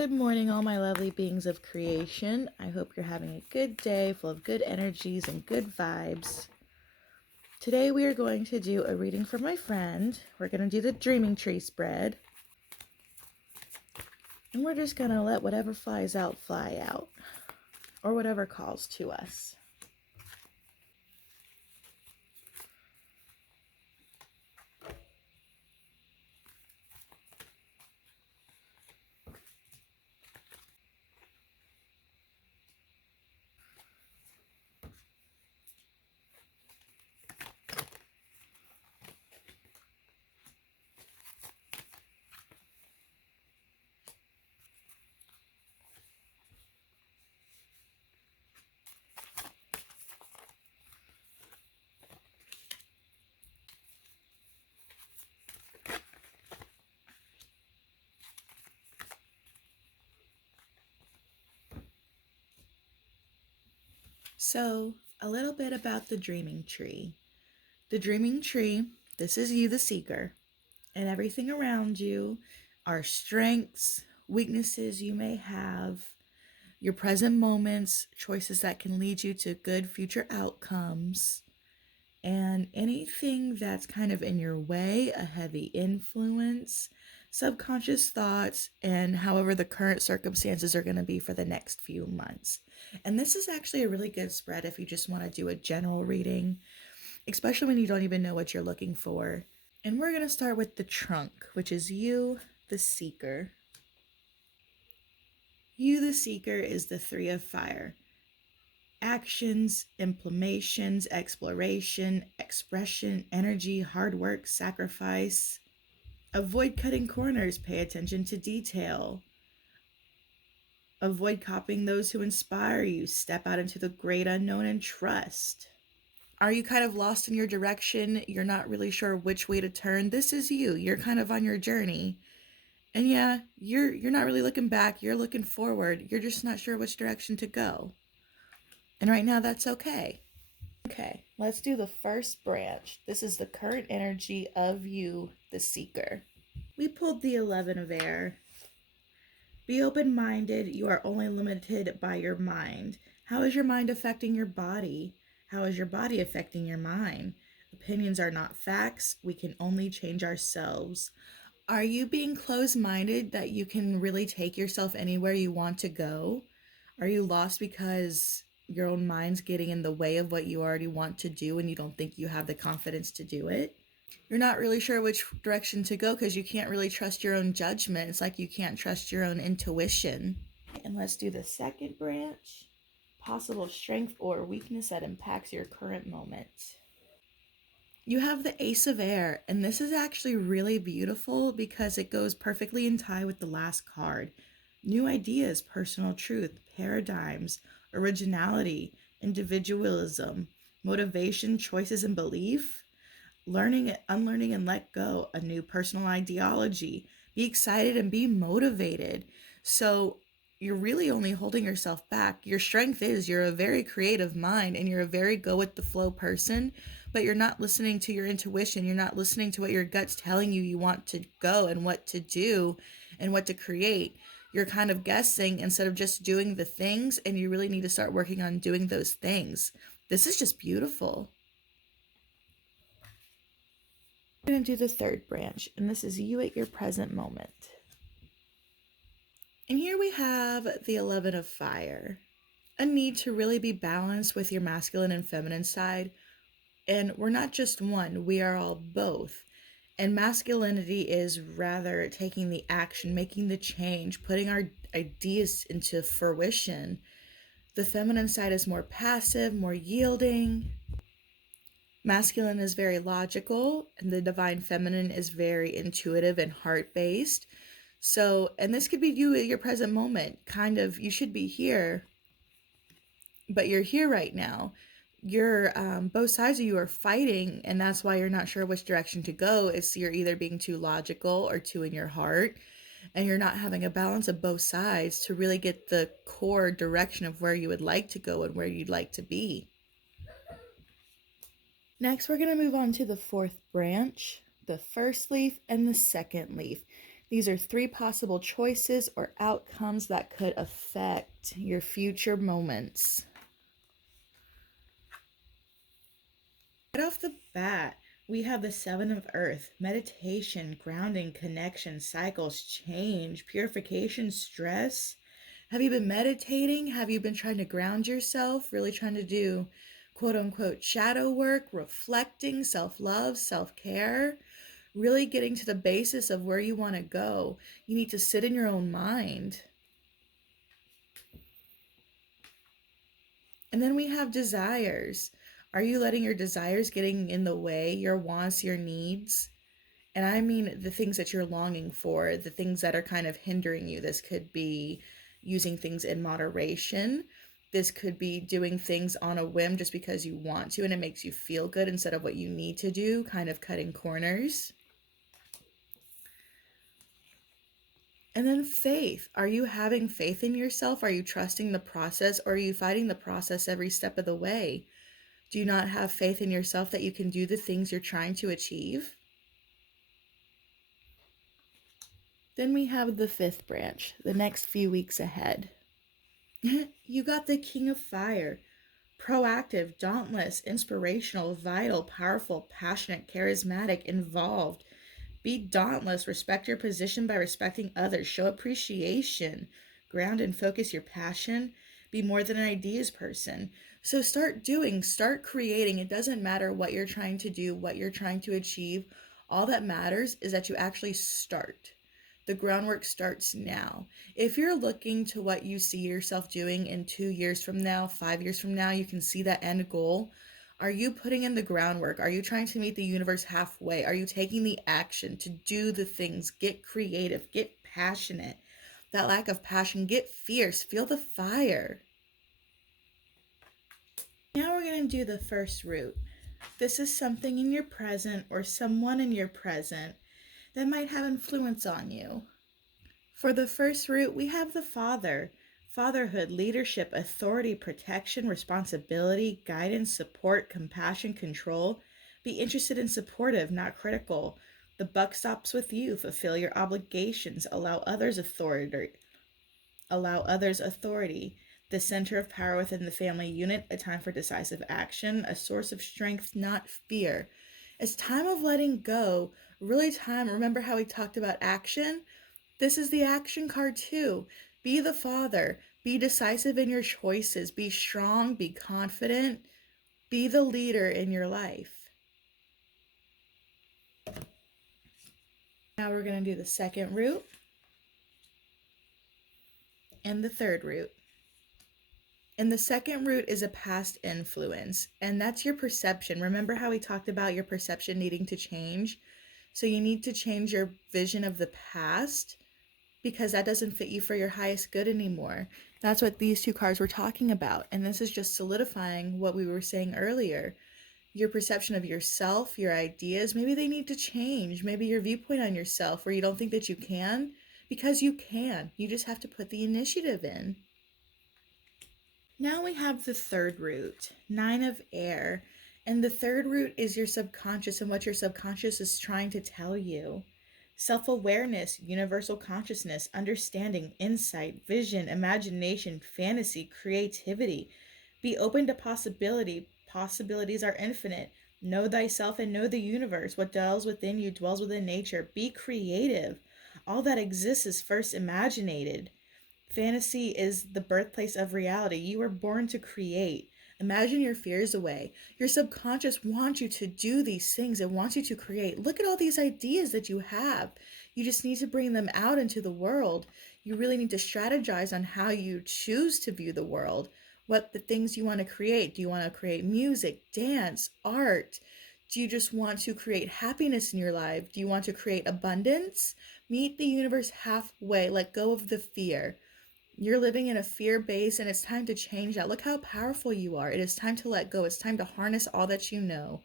Good morning, all my lovely beings of creation. I hope you're having a good day full of good energies and good vibes. Today we are going to do a reading for my friend. We're going to do the dreaming tree spread. And we're just going to let whatever flies out, fly out. Or whatever calls to us. So, a little bit about the dreaming tree. The dreaming tree, this is you, the seeker, and everything around you are strengths, weaknesses you may have, your present moments, choices that can lead you to good future outcomes, and anything that's kind of in your way, a heavy influence, subconscious thoughts, and however the current circumstances are going to be for the next few months. And this is actually a really good spread if you just want to do a general reading, especially when you don't even know what you're looking for. And we're going to start with the trunk, which is you, the seeker. You, the seeker, is the Three of Fire. Actions, implementations, exploration, expression, energy, hard work, sacrifice. Avoid cutting corners, pay attention to detail. Avoid copying those who inspire you. Step out into the great unknown and trust. Are you kind of lost in your direction? You're not really sure which way to turn? This is you. You're kind of on your journey. And yeah, you're not really looking back. You're looking forward. You're just not sure which direction to go. And right now, that's okay. Okay, let's do the first branch. This is the current energy of you, the seeker. We pulled the 11 of air. Be open-minded. You are only limited by your mind. How is your mind affecting your body? How is your body affecting your mind? Opinions are not facts. We can only change ourselves. Are you being closed-minded that you can really take yourself anywhere you want to go? Are you lost because your own mind's getting in the way of what you already want to do and you don't think you have the confidence to do it? You're not really sure which direction to go because you can't really trust your own judgment. It's like you can't trust your own intuition. And let's do the second branch. Possible strength or weakness that impacts your current moment. You have the Ace of Air, and this is actually really beautiful because it goes perfectly in tie with the last card. New ideas, personal truth, paradigms, originality, individualism, motivation, choices, and belief. Learning, unlearning, and let go. A new personal ideology. Be excited and be motivated. So you're really only holding yourself back. Your strength is you're a very creative mind and you're a very go with the flow person, but you're not listening to your intuition. You're not listening to what your gut's telling you want to go and what to do and what to create. You're kind of guessing instead of just doing the things, and you really need to start working on doing those things. This is just beautiful. We're going to do the third branch, and this is you at your present moment. And here we have the 11 of Fire. A need to really be balanced with your masculine and feminine side. And we're not just one, we are all both. And masculinity is rather taking the action, making the change, putting our ideas into fruition. The feminine side is more passive, more yielding. Masculine is very logical, and the divine feminine is very intuitive and heart-based. So, and this could be you at your present moment. Kind of, you should be here, but you're here right now. You're, both sides of you are fighting, and that's why you're not sure which direction to go. It's you're either being too logical or too in your heart, and you're not having a balance of both sides to really get the core direction of where you would like to go and where you'd like to be. Next, we're going to move on to the fourth branch, the first leaf and the second leaf. These are three possible choices or outcomes that could affect your future moments. Right off the bat, we have the Seven of Earth: meditation, grounding, connection, cycles, change, purification, stress. Have you been meditating? Have you been trying to ground yourself? Really trying to do quote unquote shadow work, reflecting, self love, self care? Really getting to the basis of where you want to go. You need to sit in your own mind. And then we have desires. Are you letting your desires getting in the way, your wants, your needs? And I mean the things that you're longing for, the things that are kind of hindering you. This could be using things in moderation. This could be doing things on a whim just because you want to and it makes you feel good instead of what you need to do, kind of cutting corners. And then faith. Are you having faith in yourself? Are you trusting the process, or are you fighting the process every step of the way? Do you not have faith in yourself that you can do the things you're trying to achieve? Then we have the fifth branch, the next few weeks ahead. You got the King of Fire. Proactive, dauntless, inspirational, vital, powerful, passionate, charismatic, involved. Be dauntless. Respect your position by respecting others. Show appreciation. Ground and focus your passion. Be more than an ideas person. So start doing, start creating. It doesn't matter what you're trying to do, what you're trying to achieve. All that matters is that you actually start. The groundwork starts now. If you're looking to what you see yourself doing in 2 years from now, 5 years from now, you can see that end goal. Are you putting in the groundwork? Are you trying to meet the universe halfway? Are you taking the action to do the things? Get creative, get passionate. That lack of passion, get fierce, feel the fire. Now we're going to do the first root. This is something in your present or someone in your present that might have influence on you. For the first root, we have the Father. Fatherhood, leadership, authority, protection, responsibility, guidance, support, compassion, control. Be interested and supportive, not critical. The buck stops with you. Fulfill your obligations. Allow others authority. The center of power within the family unit, a time for decisive action, a source of strength, not fear. It's time of letting go, really time. Remember how we talked about action? This is the action card too. Be the father. Be decisive in your choices. Be strong. Be confident. Be the leader in your life. Now we're going to do the second root and the third root. And the second root is a past influence, and that's your perception. Remember how we talked about your perception needing to change? So you need to change your vision of the past because that doesn't fit you for your highest good anymore. That's what these two cards were talking about. And this is just solidifying what we were saying earlier. Your perception of yourself, your ideas, maybe they need to change. Maybe your viewpoint on yourself where you don't think that you can, because you can. You just have to put the initiative in. Now we have the third root, Nine of Air. And the third root is your subconscious and what your subconscious is trying to tell you. Self-awareness, universal consciousness, understanding, insight, vision, imagination, fantasy, creativity. Be open to possibility. Possibilities are infinite. Know thyself and know the universe. What dwells within you dwells within nature. Be creative. All that exists is first imaginated. Fantasy is the birthplace of reality. You were born to create. Imagine your fears away. Your subconscious wants you to do these things. It wants you to create. Look at all these ideas that you have. You just need to bring them out into the world. You really need to strategize on how you choose to view the world. What the things you want to create. Do you want to create music, dance, art? Do you just want to create happiness in your life? Do you want to create abundance? Meet the universe halfway. Let go of the fear. You're living in a fear base and it's time to change that. Look how powerful you are. It is time to let go. It's time to harness all that you know,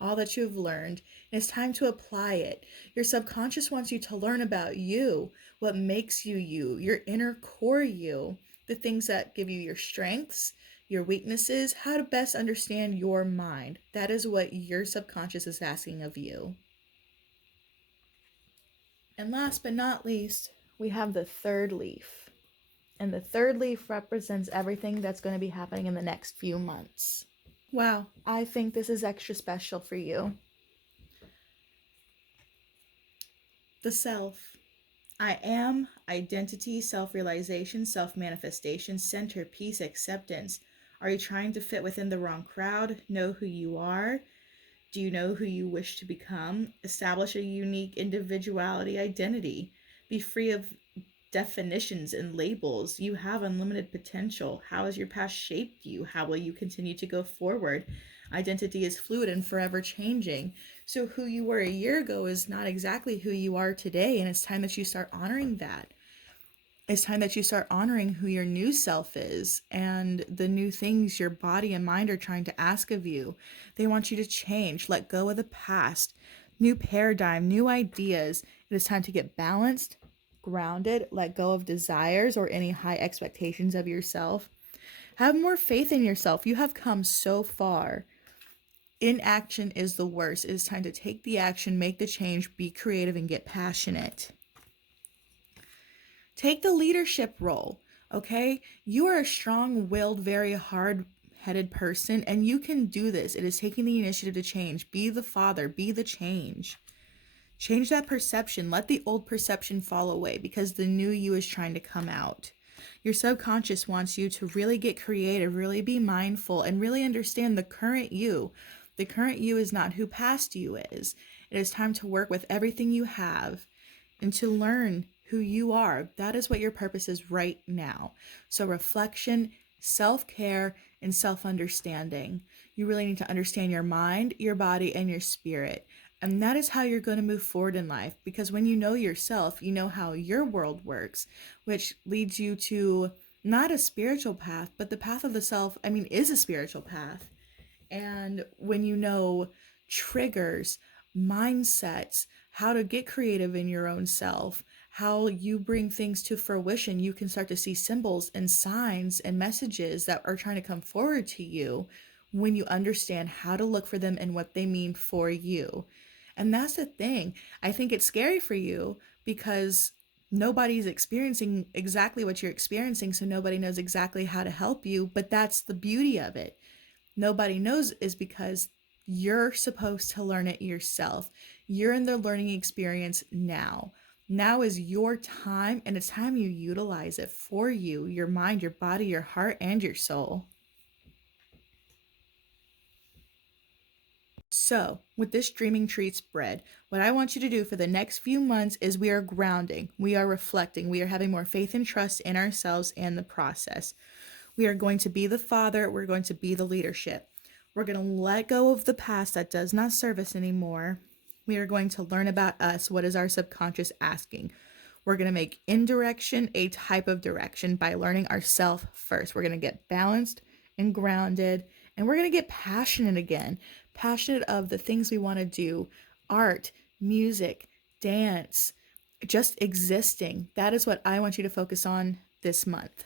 all that you've learned. And it's time to apply it. Your subconscious wants you to learn about you, what makes you you, your inner core you, the things that give you your strengths, your weaknesses, how to best understand your mind. That is what your subconscious is asking of you. And last but not least, we have the third leaf. And the third leaf represents everything that's going to be happening in the next few months. Wow, I think this is extra special for you. The self. I am, identity, self-realization, self-manifestation, center, peace, acceptance. Are you trying to fit within the wrong crowd? Know who you are? Do you know who you wish to become? Establish a unique individuality identity. Be free of definitions and labels. You have unlimited potential. How has your past shaped you? How will you continue to go forward? Identity is fluid and forever changing. So, who you were a year ago is not exactly who you are today. And it's time that you start honoring that. It's time that you start honoring who your new self is and the new things your body and mind are trying to ask of you. They want you to change, let go of the past, new paradigm, new ideas. It is time to get balanced, grounded, let go of desires or any high expectations of yourself. Have more faith in yourself. You have come so far. Inaction is the worst. It is time to take the action, make the change, be creative, and get passionate. Take the leadership role, okay? You are a strong-willed, very hard-headed person, and you can do this. It is taking the initiative to change. Be the father, be the change. Change that perception. Let the old perception fall away because the new you is trying to come out. Your subconscious wants you to really get creative, really be mindful, and really understand the current you. The current you is not who past you is. It is time to work with everything you have and to learn who you are. That is what your purpose is right now. So reflection, self-care, and self-understanding. You really need to understand your mind, your body, and your spirit. And that is how you're going to move forward in life, because when you know yourself, you know how your world works, which leads you to not a spiritual path, but the path of the self, is a spiritual path. And when you know triggers, mindsets, how to get creative in your own self, how you bring things to fruition, you can start to see symbols and signs and messages that are trying to come forward to you when you understand how to look for them and what they mean for you. And that's the thing. I think it's scary for you because nobody's experiencing exactly what you're experiencing, so nobody knows exactly how to help you, but that's the beauty of it. Nobody knows is because you're supposed to learn it yourself. You're in the learning experience now. Now is your time, and it's time you utilize it for you, your mind, your body, your heart, and your soul. So, with this dreaming treat spread, what I want you to do for the next few months is we are grounding, we are reflecting, we are having more faith and trust in ourselves and the process. We are going to be the father, we're going to be the leadership. We're going to let go of the past that does not serve us anymore. We are going to learn about us. What is our subconscious asking? We're going to make indirection a type of direction by learning ourselves first. We're going to get balanced and grounded, and we're going to get passionate again. Passionate of the things we want to do, art, music, dance, just existing. That is what I want you to focus on this month.